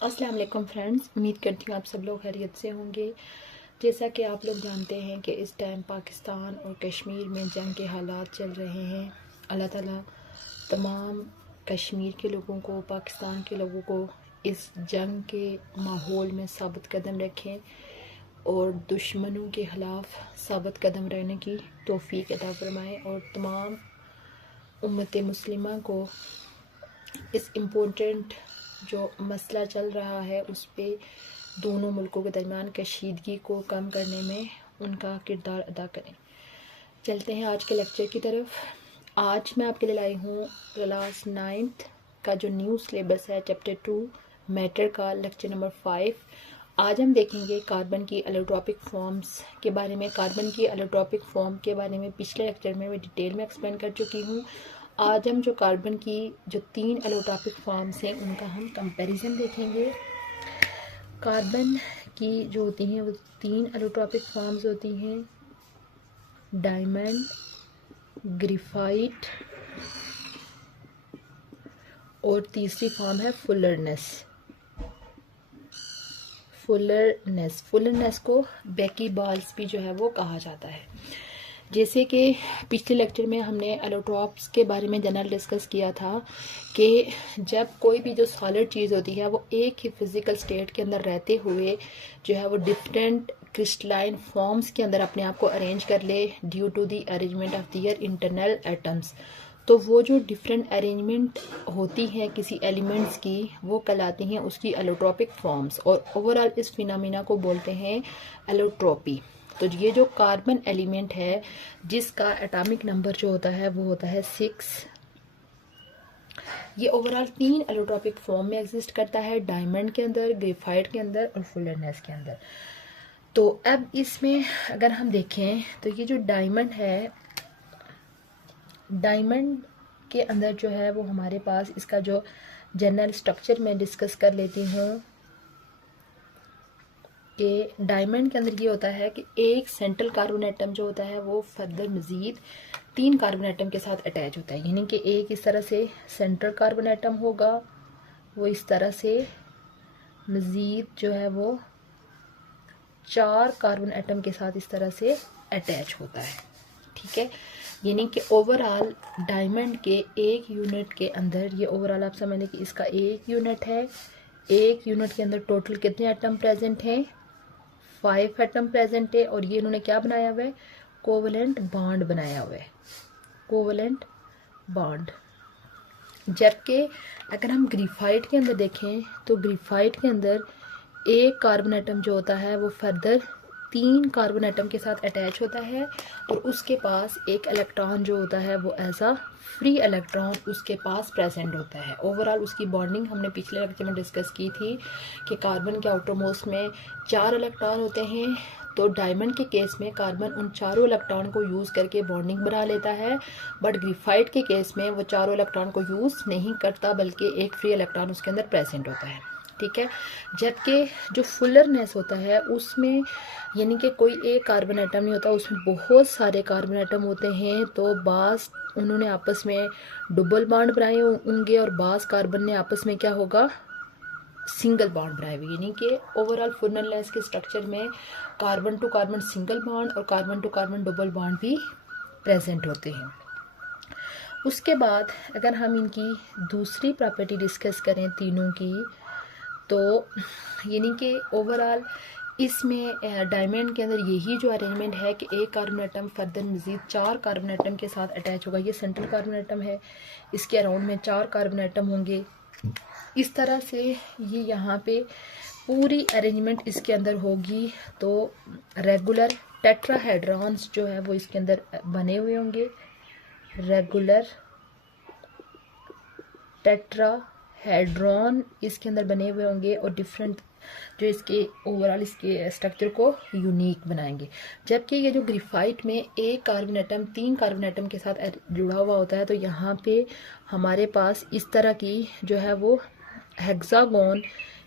अस्सलाम वालेकुम फ्रेंड्स, उम्मीद करती हूँ आप सब लोग खैरियत से होंगे। जैसा कि आप लोग जानते हैं कि इस टाइम पाकिस्तान और कश्मीर में जंग के हालात चल रहे हैं। अल्लाह ताला तमाम कश्मीर के लोगों को, पाकिस्तान के लोगों को इस जंग के माहौल में साबित कदम रखें और दुश्मनों के ख़िलाफ़ साबित कदम रहने की तौफीक अता फरमाएँ और तमाम उम्मत मुस्लिमा को इस इम्पोर्टेंट जो मसला चल रहा है उस पे दोनों मुल्कों के दरमियान कशीदगी को कम करने में उनका किरदार अदा करें। चलते हैं आज के लेक्चर की तरफ। आज मैं आपके लिए लाई हूँ क्लास 9th का जो न्यू सिलेबस है, चैप्टर 2 मैटर का लेक्चर नंबर 5। आज हम देखेंगे कार्बन की एलोट्रॉपिक फॉर्म्स के बारे में। कार्बन की एलोट्रॉपिक फॉर्म के बारे में पिछले लेक्चर में मैं डिटेल में एक्सप्लेन कर चुकी हूँ। आज हम जो कार्बन की जो 3 एलोट्रॉपिक फॉर्म्स हैं उनका हम कंपैरिजन देखेंगे। कार्बन की जो होती हैं वो 3 एलोट्रॉपिक फॉर्म्स होती हैं, डायमंड, ग्रेफाइट और तीसरी फॉर्म है फुलरनेस। फुलरनेस को बेकी बॉल्स भी जो है वो कहा जाता है। जैसे कि पिछले लेक्चर में हमने एलोट्रॉप्स के बारे में जनरल डिस्कस किया था कि जब कोई भी जो सॉलिड चीज़ होती है वो एक ही फिज़िकल स्टेट के अंदर रहते हुए जो है वो डिफरेंट क्रिस्टलाइन फॉर्म्स के अंदर अपने आप को अरेंज कर ले due to the arrangement of their internal atoms, तो वो जो डिफरेंट अरेंजमेंट होती हैं किसी एलिमेंट्स की वो कहलाती हैं उसकी एलोट्रॉपिक फॉर्म्स। और ओवरऑल इस फिनोमेना को बोलते हैं एलोट्रॉपी। तो ये जो कार्बन एलिमेंट है जिसका एटॉमिक नंबर जो होता है वो होता है 6, ये ओवरऑल 3 एलोट्रॉपिक फॉर्म में एग्जिस्ट करता है, डायमंड के अंदर, ग्रेफाइट के अंदर और फुलरनेस के अंदर। तो अब इसमें अगर हम देखें तो ये जो डायमंड है, डायमंड के अंदर जो है वो हमारे पास इसका जो जनरल स्ट्रक्चर मैं डिस्कस कर लेती हूँ कि डायमंड के अंदर ये होता है कि एक सेंट्रल कार्बन एटम जो होता है वो फर्दर मज़ीद 3 कार्बन एटम के साथ अटैच होता है। यानी कि एक इस तरह से सेंट्रल कार्बन एटम होगा, वो इस तरह से मज़ीद जो है वो 4 कार्बन एटम के साथ इस तरह से अटैच होता है। ठीक है, यानी कि ओवरऑल डायमंड के एक यूनिट के अंदर, ये ओवरऑल आप समझ लें कि इसका एक यूनिट है, एक यूनिट के अंदर टोटल कितने एटम प्रेजेंट हैं, 5 एटम प्रेजेंट है। और ये इन्होंने क्या बनाया हुआ है, कोवलेंट बॉन्ड बनाया हुआ है, कोवलेंट बॉन्ड। जबकि अगर हम ग्रेफाइट के अंदर देखें तो ग्रेफाइट के अंदर एक कार्बन एटम जो होता है वो फर्दर 3 कार्बन एटम के साथ अटैच होता है और उसके पास एक इलेक्ट्रॉन जो होता है वो एज अ फ्री इलेक्ट्रॉन उसके पास प्रेजेंट होता है। ओवरऑल उसकी बॉन्डिंग हमने पिछले लेक्चर में डिस्कस की थी कि कार्बन के आउटरमोस्ट में 4 इलेक्ट्रॉन होते हैं। तो डायमंड के केस में कार्बन उन चारों इलेक्ट्रॉन को यूज़ करके बॉन्डिंग बना लेता है, बट ग्रेफाइट के केस में वो चारों इलेक्ट्रॉन को यूज़ नहीं करता बल्कि एक फ्री इलेक्ट्रॉन उसके अंदर प्रेजेंट होता है। ठीक है, जबकि जो फुलरनेस होता है उसमें यानी कि कोई एक कार्बन एटम नहीं होता, उसमें बहुत सारे कार्बन एटम होते हैं। तो बास उन्होंने आपस में डबल बॉन्ड बनाए होंगे और बास कार्बन ने आपस में क्या होगा, सिंगल बॉन्ड बनाए हुए। यानी कि ओवरऑल फुलरनेस के स्ट्रक्चर में carbon to carbon single bond और carbon to carbon double bond भी प्रेजेंट होते हैं। उसके बाद अगर हम इनकी दूसरी प्रॉपर्टी डिस्कस करें तीनों की, तो यानी कि ओवरऑल इसमें डायमंड के अंदर यही जो अरेंजमेंट है कि एक कार्बन एटम फर्दर मज़ीद 4 कार्बन एटम के साथ अटैच होगा। ये सेंट्रल कार्बन एटम है, इसके अराउंड में 4 कार्बन एटम होंगे। इस तरह से ये यहाँ पे पूरी अरेंजमेंट इसके अंदर होगी। तो रेगुलर टेट्राहेड्रॉन्स जो है वो इसके अंदर बने हुए होंगे, रेगुलर टेट्राहेड्रॉन इसके अंदर बने हुए होंगे और डिफरेंट जो इसके ओवरऑल इसके स्ट्रक्चर को यूनिक बनाएंगे। जबकि ये जो ग्रेफाइट में एक कार्बन एटम 3 कार्बन एटम के साथ जुड़ा हुआ होता है, तो यहाँ पे हमारे पास इस तरह की जो है वो हेक्सागोन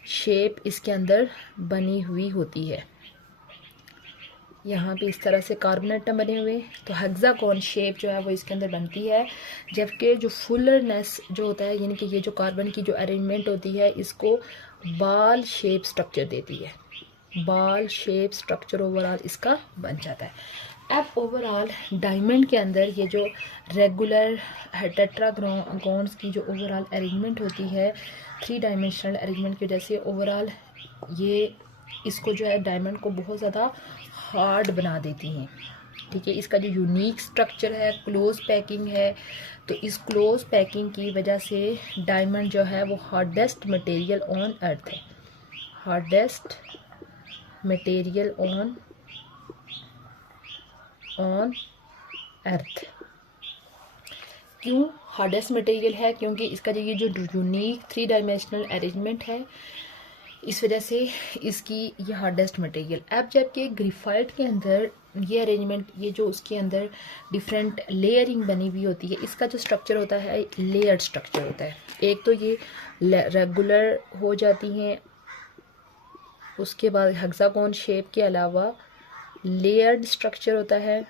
शेप इसके अंदर बनी हुई होती है। यहाँ पे इस तरह से कार्बन एटम बने हुए, तो हेक्सागोन शेप जो है वो इसके अंदर बनती है। जबकि जो फुलरनेस जो होता है, यानी कि ये जो कार्बन की जो अरेंजमेंट होती है, इसको बाल शेप स्ट्रक्चर देती है। बाल शेप स्ट्रक्चर ओवरऑल इसका बन जाता है। अब ओवरऑल डायमंड के अंदर ये जो रेगुलर टेट्रागोन्स की जो ओवरऑल अरेंजमेंट होती है, 3 डायमेंशनल अरेंजमेंट की वजह से ओवरऑल ये इसको जो है डायमंड को बहुत ज़्यादा हार्ड बना देती हैं। ठीक है, इसका जो यूनिक स्ट्रक्चर है, क्लोज पैकिंग है, तो इस क्लोज पैकिंग की वजह से डायमंड जो है वो हार्डेस्ट मटेरियल ऑन अर्थ है। Hardest material on earth. क्यों हार्डेस्ट मटेरियल है? क्योंकि इसका जो ये जो यूनिक 3 डायमेंशनल अरेंजमेंट है, इस वजह से इसकी ये हार्डेस्ट मटेरियल। अब जबकि ग्रेफाइट के अंदर ये अरेंजमेंट, ये जो उसके अंदर डिफरेंट लेयरिंग बनी हुई होती है, इसका जो स्ट्रक्चर होता है लेयर्ड स्ट्रक्चर होता है। एक तो ये रेगुलर हो जाती हैं, उसके बाद हेक्सागोन शेप के अलावा लेयर्ड स्ट्रक्चर होता है।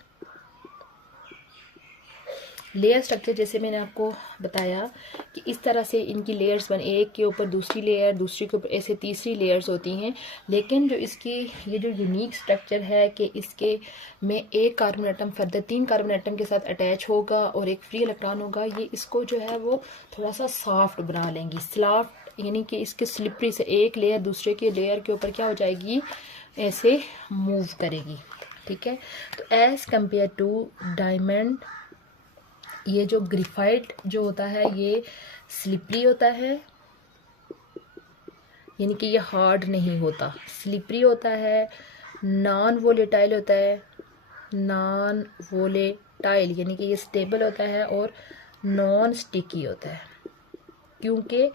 लेयर स्ट्रक्चर जैसे मैंने आपको बताया कि इस तरह से इनकी लेयर्स बन, एक के ऊपर दूसरी लेयर, दूसरी के ऊपर ऐसे तीसरी लेयर्स होती हैं। लेकिन जो इसकी ये जो यूनिक स्ट्रक्चर है कि इसके में एक carbon atom further 3 carbon atom के साथ अटैच होगा और एक फ्री इलेक्ट्रॉन होगा, ये इसको जो है वो थोड़ा सा सॉफ्ट बना लेंगी। सॉफ्ट यानी कि इसके स्लिपरी से एक लेयर दूसरे के लेयर के ऊपर क्या हो जाएगी, ऐसे मूव करेगी। ठीक है, तो एज कम्पेयर टू डायमंड, ये जो ग्रेफाइट जो होता है ये स्लिपरी होता है, यानी कि ये हार्ड नहीं होता, स्लिपरी होता है, नॉन वोलेटाइल होता है। नॉन वोलेटाइल यानी कि ये स्टेबल होता है और नॉन स्टिकी होता है, क्योंकि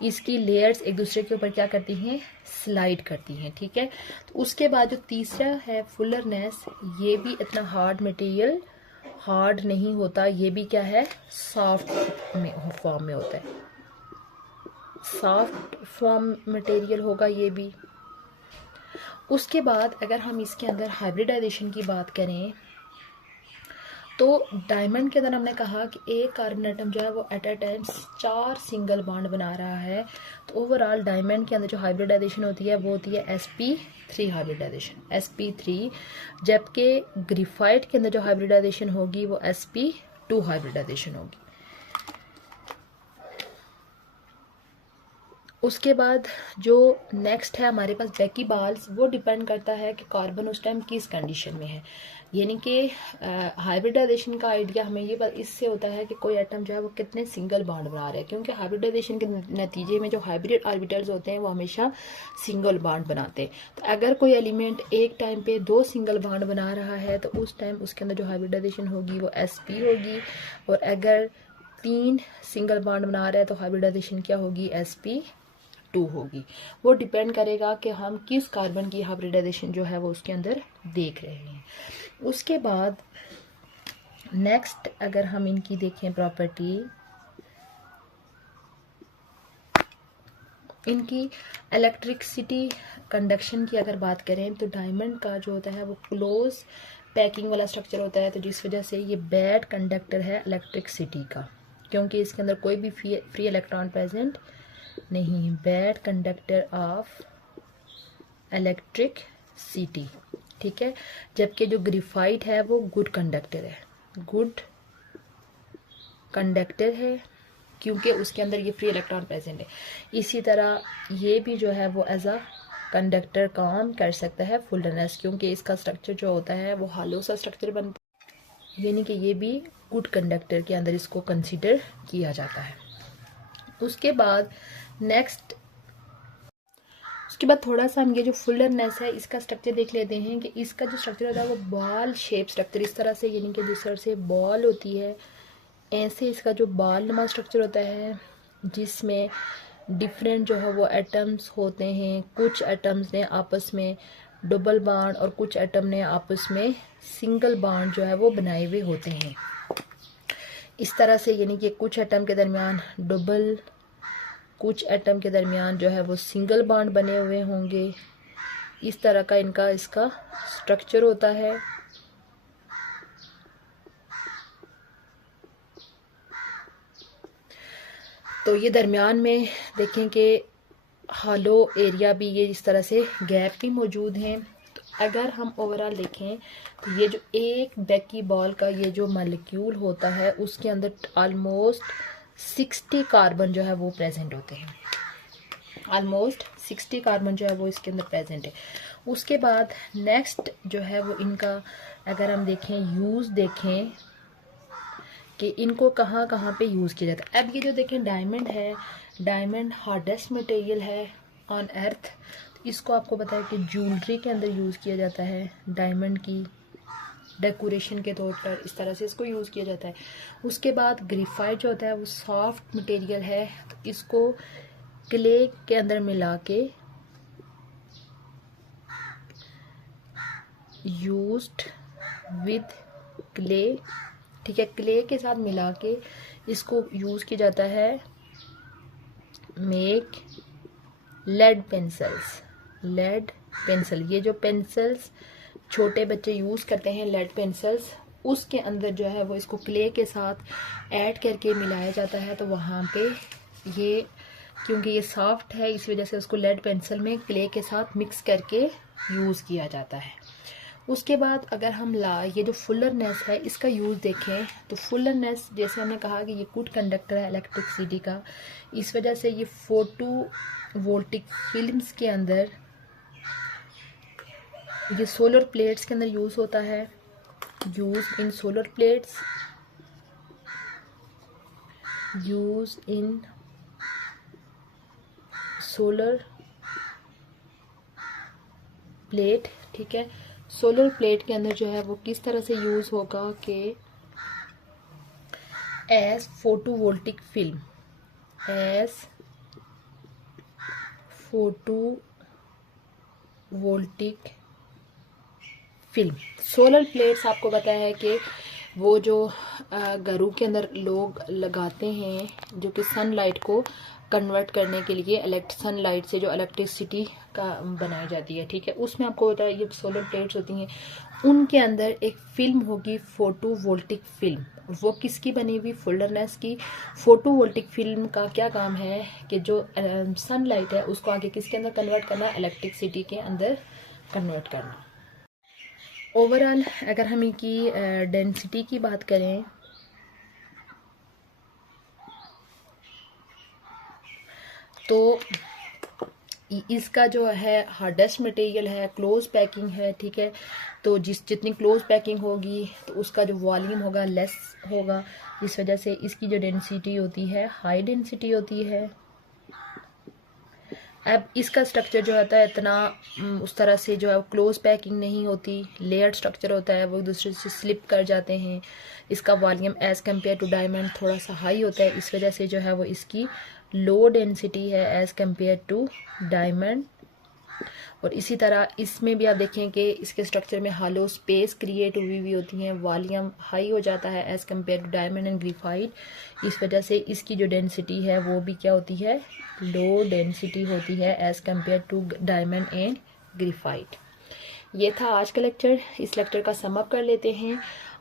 इसकी लेयर्स एक दूसरे के ऊपर क्या करती हैं, स्लाइड करती हैं। ठीक है, तो उसके बाद जो तीसरा है फुलरनेस, ये भी इतना हार्ड मटेरियल हार्ड नहीं होता, ये भी क्या है, सॉफ्ट फॉर्म में होता है। सॉफ्ट फॉर्म मटेरियल होगा ये भी। उसके बाद अगर हम इसके अंदर हाइब्रिडाइजेशन की बात करें, तो डायमंड के अंदर हमने कहा कि एक कार्बन एटम जो है वो at a time 4 single bond बना रहा है। तो ओवरऑल डायमंड के अंदर जो हाइब्रिडाइजेशन होती है वो होती है sp3 हाइब्रिडाइजेशन, sp3। जबकि ग्रेफाइट के अंदर जो हाइब्रिडाइजेशन होगी वो sp2 हाइब्रिडाइजेशन होगी। उसके बाद जो नेक्स्ट है हमारे पास वैक्यूबाल्स, वो डिपेंड करता है कि कार्बन उस टाइम किस कंडीशन में है। यानी कि हाइब्रिडाइजेशन का आइडिया हमें ये इससे होता है कि कोई एटम जो है वो कितने सिंगल बॉन्ड बना रहा है, क्योंकि हाइब्रिडाइजेशन के नतीजे में जो हाइब्रिड ऑर्बिटल्स होते हैं वो हमेशा सिंगल बॉन्ड बनाते हैं। तो अगर कोई एलिमेंट एक टाइम पे 2 सिंगल बॉन्ड बना रहा है तो उस टाइम उसके अंदर जो हाइब्रिडाइजेशन होगी वो sp होगी, और अगर 3 सिंगल बॉन्ड बना रहा है तो हाइब्रिडाइजेशन क्या होगी, sp2 होगी। वो डिपेंड करेगा कि हम किस कार्बन की हाइब्रिडाइजेशन जो है वो उसके अंदर देख रहे हैं। उसके बाद नेक्स्ट अगर हम इनकी देखें प्रॉपर्टी, इनकी इलेक्ट्रिसिटी कंडक्शन की अगर बात करें तो डायमंड का जो होता है वो क्लोज पैकिंग वाला स्ट्रक्चर होता है, तो जिस वजह से ये बैड कंडक्टर है इलेक्ट्रिसिटी का, क्योंकि इसके अंदर कोई भी फ्री इलेक्ट्रॉन प्रेजेंट नहीं है। Bad conductor of electricity. ठीक है, जबकि जो ग्रेफाइट है वो गुड कंडक्टर है, गुड कंडक्टर है, क्योंकि उसके अंदर ये फ्री इलेक्ट्रॉन प्रेजेंट है। इसी तरह ये भी जो है वो एज अ कंडक्टर काम कर सकता है फुलरनेस, क्योंकि इसका स्ट्रक्चर जो होता है वो हालो सा स्ट्रक्चर बनता है, यानी कि ये भी गुड कंडक्टर के अंदर इसको कंसीडर किया जाता है। उसके बाद नेक्स्ट, उसके बाद थोड़ा सा हम ये जो फुलरनेस है इसका स्ट्रक्चर देख लेते हैं कि इसका जो स्ट्रक्चर होता है वो बॉल शेप स्ट्रक्चर, इस तरह से, यानी कि जिस तरह से बॉल होती है ऐसे इसका जो बॉल नुमा स्ट्रक्चर होता है, जिसमें डिफरेंट जो है वो एटम्स होते हैं। कुछ एटम्स ने आपस में डबल बॉन्ड और कुछ एटम ने आपस में सिंगल बॉन्ड जो है वो बनाए हुए होते हैं इस तरह से, यानी कि कुछ एटम के दरमियान डबल, कुछ एटम के दरमियान जो है वो सिंगल बॉन्ड बने हुए होंगे। इस तरह का इसका स्ट्रक्चर होता है। तो ये दरमियान में देखें कि हॉलो एरिया भी ये इस तरह से गैप भी मौजूद हैं। तो अगर हम ओवरऑल देखें तो ये जो एक बेकी बॉल का ये जो मॉलिक्यूल होता है उसके अंदर ऑलमोस्ट 60 कार्बन जो है वो प्रेजेंट होते हैं। ऑलमोस्ट 60 कार्बन जो है वो इसके अंदर प्रेजेंट है। उसके बाद नेक्स्ट जो है वो इनका अगर हम देखें यूज़ देखें कि इनको कहाँ कहाँ पे यूज़ किया जाता है। अब ये जो देखें डायमंड है, डायमंड हार्डेस्ट मटेरियल है ऑन अर्थ। इसको आपको पता है कि ज्वेलरी के अंदर यूज़ किया जाता है, डायमंड की डेकोरेशन के तौर पर इस तरह से इसको यूज़ किया जाता है। उसके बाद ग्रेफाइट जो होता है वो सॉफ्ट मटेरियल है, तो इसको क्ले के अंदर मिला के यूज्ड विद क्ले, ठीक है, क्ले के साथ मिला के इसको यूज़ किया जाता है make lead pencils. Lead pencil, ये जो पेंसिल्स छोटे बच्चे यूज़ करते हैं लेड पेंसिल्स, उसके अंदर जो है वो इसको क्ले के साथ ऐड करके मिलाया जाता है। तो वहाँ पे ये क्योंकि ये सॉफ्ट है इस वजह से उसको लेड पेंसिल में क्ले के साथ मिक्स करके यूज़ किया जाता है। उसके बाद अगर हम ये जो फुलरनेस है इसका यूज़ देखें तो फुलरनेस जैसे हमने कहा कि ये गुड कंडक्टर है इलेक्ट्रिसिटी का, इस वजह से ये फोटो वोल्टिक फिल्म्स के अंदर ये सोलर प्लेट्स के अंदर यूज़ होता है। Use in solar plates, use in solar plate, ठीक है। सोलर प्लेट के अंदर जो है वो किस तरह से यूज़ होगा कि as photovoltaic film, as photovoltaic film. Solar plates आपको पता है कि वो जो घरों के अंदर लोग लगाते हैं जो कि सनलाइट को कन्वर्ट करने के लिए सनलाइट से जो इलेक्ट्रिसिटी का बनाई जाती है, ठीक है, उसमें आपको पता है ये सोलर प्लेट्स होती हैं, उनके अंदर एक फिल्म होगी फोटोवोल्टिक फिल्म। वो किसकी बनी हुई? फुलरनेस की। फोटोवोल्टिक फिल्म का क्या काम है कि जो सनलाइट है उसको आगे किसके अंदर कन्वर्ट करना? इलेक्ट्रिसिटी के अंदर कन्वर्ट करना। ओवरऑल अगर हम इनकी डेंसिटी की बात करें तो इसका जो है हार्डेस्ट मटेरियल है, क्लोज पैकिंग है, ठीक है। तो जितनी क्लोज पैकिंग होगी तो उसका जो वॉल्यूम होगा लेस होगा, इस वजह से इसकी जो डेंसिटी होती है हाई डेंसिटी होती है। अब इसका स्ट्रक्चर जो होता है इतना उस तरह से जो है क्लोज पैकिंग नहीं होती, लेयर्ड स्ट्रक्चर होता है, वो एक दूसरे से स्लिप कर जाते हैं। इसका volume as compare to diamond थोड़ा सा हाई होता है, इस वजह से जो है वो इसकी लो डेंसिटी है एज़ कम्पेयर टू डायमंड। और इसी तरह इसमें भी आप देखें कि इसके स्ट्रक्चर में हालो स्पेस क्रिएट हुई होती हैं, वॉल्यूम हाई हो जाता है as compare to diamond and graphite. इस वजह से इसकी जो डेंसिटी है वो भी क्या होती है? लो डेंसिटी होती है as compare to diamond and graphite. ये था आज का लेक्चर। इस लेक्चर का सम अप कर लेते हैं।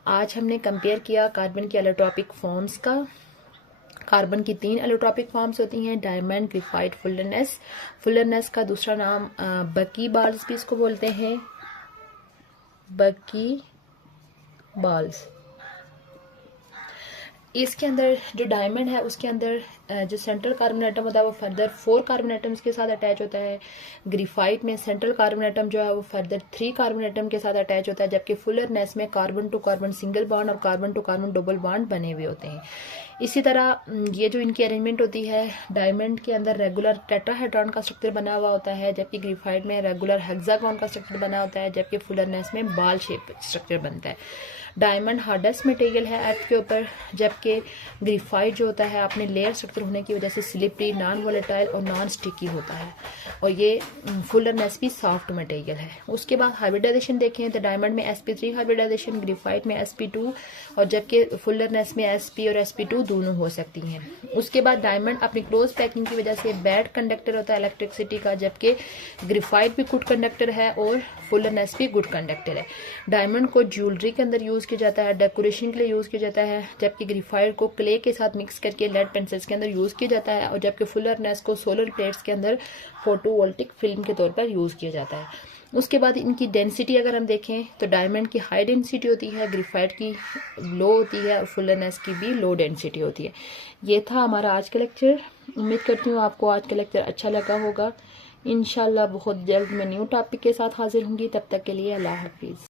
आज हमने कंपेयर किया कार्बन के एलोट्रॉपिक फॉर्म्स का। कार्बन की 3 एलोट्रॉपिक फॉर्म्स होती हैं, डायमंड, ग्रेफाइट, फुलरनेस। फुलरनेस का दूसरा नाम बकी बाल्स भी इसको बोलते हैं, बकी बाल्स। इसके अंदर जो डायमंड है उसके अंदर जो सेंट्रल कार्बन एटम होता है वो फर्दर 4 कार्बन एटम्स के साथ अटैच होता है। ग्रेफाइट में सेंट्रल कार्बन एटम जो है वो फर्दर 3 कार्बन एटम के साथ अटैच होता है, जबकि फुलरनेस में carbon to carbon single bond और carbon to carbon double bond बने हुए होते हैं। इसी तरह ये जो इनकी अरेंजमेंट होती है, डायमंड के अंदर रेगुलर टेट्राहेड्रॉन का स्ट्रक्चर बना हुआ होता है, जबकि ग्रेफाइट में रेगुलर हेक्सागोन का स्ट्रक्चर बना होता है, जबकि फुलरनेस में बाल शेप स्ट्रक्चर बनता है। डायमंड हार्डेस्ट मटेरियल है अर्थ के ऊपर, जबकि ग्रेफाइट जो होता है अपने लेयर स्ट्रक्चर होने की वजह से स्लिपरी, नॉन वोलेटाइल और नॉन स्टिकी होता है, और ये फुलरनेस भी सॉफ्ट मटेरियल है। उसके बाद हाइब्रिडाइजेशन देखें तो डायमंड में sp3 हाइब्रिडाइजेशन, ग्रेफाइट में sp2, और जबकि फुलरनेस में sp और sp2 दोनों हो सकती हैं। उसके बाद डायमंड अपनी क्लोज पैकिंग की वजह से बैड कंडक्टर होता है इलेक्ट्रिसिटी का, जबकि ग्रेफाइट भी गुड कंडक्टर है और फुलरनेस भी गुड कंडक्टर है। डायमंड को ज्वेलरी के अंदर यूज़ किया जाता है, डेकोरेशन के लिए यूज़ किया जाता है, जबकि ग्रेफाइट को क्ले के साथ मिक्स करके लेड पेंसिल्स के अंदर यूज़ किया जाता है, और जबकि फुलरनेस को सोलर प्लेट्स के अंदर फोटोवोल्टिक फिल्म के तौर पर यूज़ किया जाता है। उसके बाद इनकी डेंसिटी अगर हम देखें तो डायमंड की हाई डेंसिटी होती है, ग्रेफाइट की लो होती है, और फुलरनेस की भी लो डेंसिटी होती है। ये था हमारा आज का लेक्चर। उम्मीद करती हूँ आपको आज का लेक्चर अच्छा लगा होगा। इंशाल्लाह बहुत जल्द मैं न्यू टॉपिक के साथ हाजिर होंगी। तब तक के लिए अल्लाह हाफिज़।